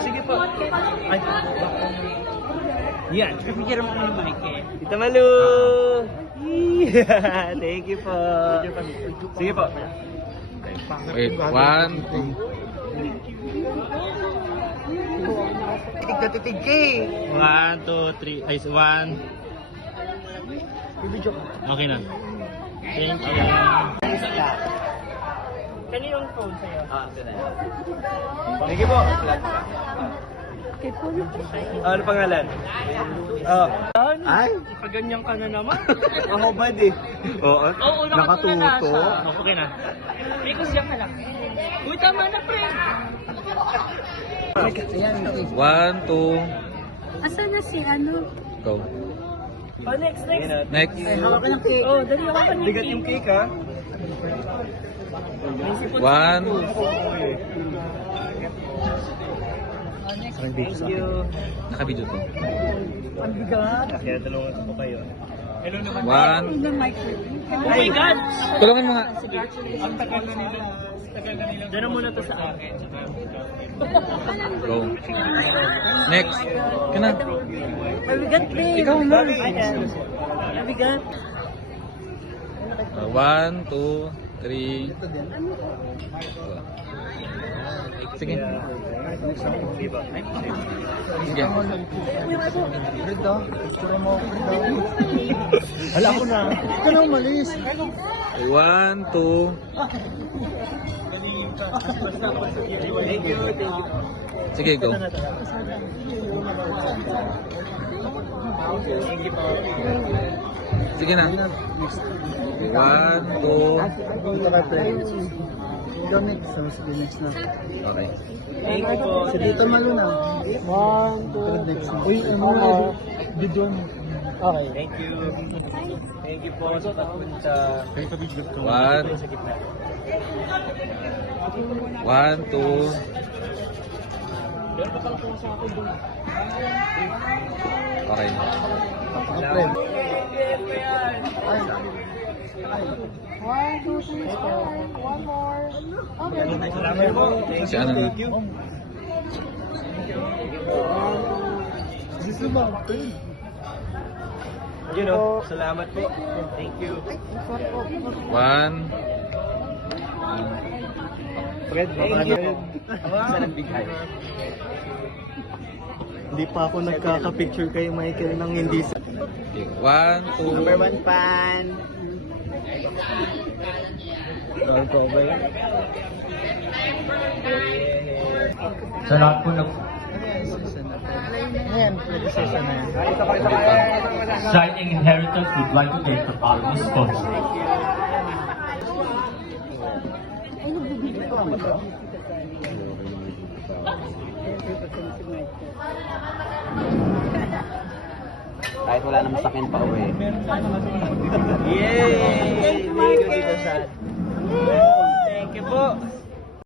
Sige po. Ay. Yan. Pipigyan mo ko ni Mike. Tita Malu! Thank you po. Sige po. Wait, 1, 2. Titig na titig ka eh. 1, 2, 3. Ay, 1. Okay na. Thank you. Kanino yung phone sa'yo? Thank you po. Ano pangalan? Ay! Ipaganyan ka na naman. Ako ba di? Oo. Oo, Nakatuto. Okay na. May kusya ka lang. Uy, tama na, pre. 1, 2. Asan na si ano? Go. Oh, next. Next. Hawakan ng cake. Oh, dali ako kanina. Bigat yung cake ha. 1. Thank you. Nakabidyo to. Ang bigat. Kaya tulungan ko po kayo. 1. Oh my God! Tulungan mo nga. Ang tagal na nila. Diyan na muna to sa akin. Go. Next. Kana. Mabigat, pre. Ikaw na. Mabigat. 1, 2, 3. Sige. Sige. Hala ko na. Ikaw na umalis. 1, 2. Thank you. Sige, go. Thank you po. Sige na. 1, 2. Ito ka, pre. Ikaw next. So, sige, next na. Okay. Thank you po. Si Tita Malu na. 1, 2, next na. Uy, ano na? Video mo. Okay. Thank you. Thank you po sa pagpunta. 1. 1, 2. Okay. Salamat. 1, 2, 3, 4. One more. Okay. Salamat po. Si ano na? You know, salamat po. Thank you. 1. Thank you. Sarang bigay. Hindi pa ako nagkaka-picture kay Michael nang hindi sa... 1, 2. Number 1 fan. Sa lahat po na Ayan, pwede sa na yan. Shining Inheritance would like to thank the following sponsor. Kahit wala namang sakin pa uwi. Yay! Thank you, Tito Sad. Thank you po.